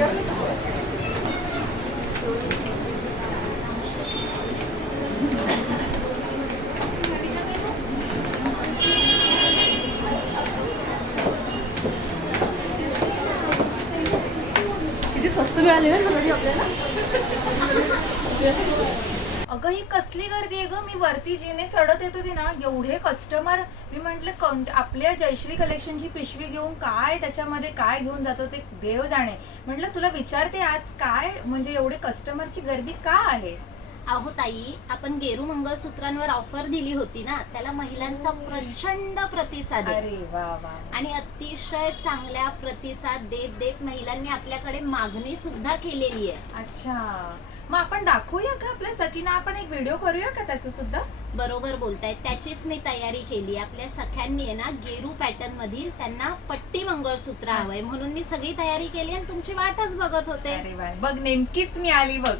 किती स्वस्त मिळाले ना आपल्याला. अगं ही कसली गर्दी आहे ग. मी वरती जिने चढत येत होती ना, एवढे कस्टमर. मी म्हंटल आपल्या जयश्री कलेक्शनची पिशवी घेऊन काय त्याच्यामध्ये काय घेऊन जातो ते देव जाणे. म्हटलं तुला विचारते आज काय म्हणजे एवढे कस्टमरची गर्दी का आहे. अहो ताई, आपण गेरू मंगळसूत्रांवर ऑफर दिली होती ना, त्याला महिलांचा प्रचंड प्रतिसाद आहे. अरे वा वा. आणि अतिशय चांगल्या प्रतिसाद देत देत महिलांनी आपल्याकडे मागणी सुद्धा केलेली आहे. अच्छा, मग आपण दाखवूया का आपल्या सखीना, आपण एक व्हिडिओ करूया का त्याचं सुद्धा. बरोबर बोलतायत, त्याचीच मी तयारी केली. आपल्या सख्यांनी आहे ना गेरू पॅटर्न मधील त्यांना पट्टी मंगळसूत्र हवंय म्हणून मी सगळी तयारी केली आणि तुमची वाटच बघत होते. अरे वा, बघ नेमकीच मी आली बघ.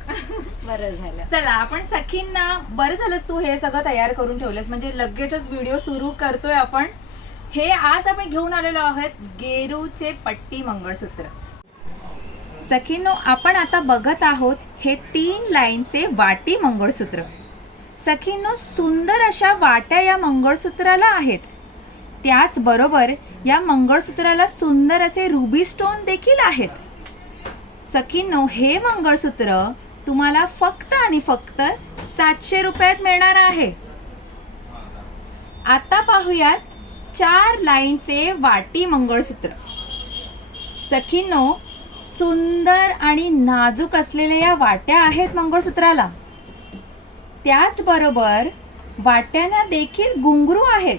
बरं झालं. चला आपण सखींना, बरं झालंस तू हे सगळं तयार करून ठेवलंस, म्हणजे लगेचच व्हिडिओ सुरू करतोय आपण. हे आज आपण घेऊन आलेलो आहोत गेरूचे पट्टी मंगळसूत्र. सखींनो, आपण आता बघत आहोत हे 3 लाईनचे वाटी मंगळसूत्र. सखींनो, सुंदर अशा वाट्या या मंगळसूत्राला आहेत. त्याचबरोबर या मंगळसूत्राला सुंदर असे रुबी स्टोन देखील आहेत. सखींनो, हे मंगळसूत्र तुम्हाला फक्त आणि फक्त 700 रुपयात मिळणार आहे. आता पाहूयात 4 लाईनचे वाटी मंगळसूत्र. सखींनो, सुंदर आणि नाजूक असलेल्या या वाट्या आहेत मंगळसूत्राला. त्याचबरोबर वाट्यांना देखील घुंगरू आहेत.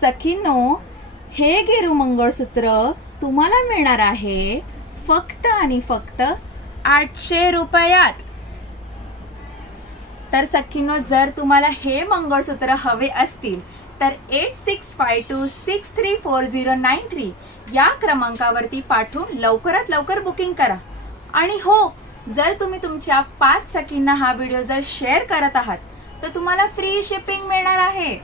सखींनो, हे गेरू मंगळसूत्र तुम्हाला मिळणार आहे फक्त आणि फक्त 800 रुपयात. तर सखींनो, जर तुम्हाला हे मंगळसूत्र हवे असतील तर 8652634093 या क्रमांकावरती पाठवून लवकरात लवकर बुकिंग करा. आणि हो, जर तुम्ही तुमच्या 5 सखींना हा व्हिडिओ जर शेअर करत आहात तर तुम्हाला फ्री शिपिंग मिळणार आहे.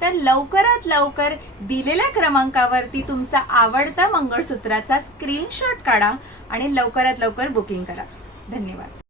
तर लवकरात लवकर दिलेल्या क्रमांकावरती तुमचा आवडता मंगळसूत्राचा स्क्रीनशॉट काढा आणि लवकरात लवकर बुकिंग करा. धन्यवाद.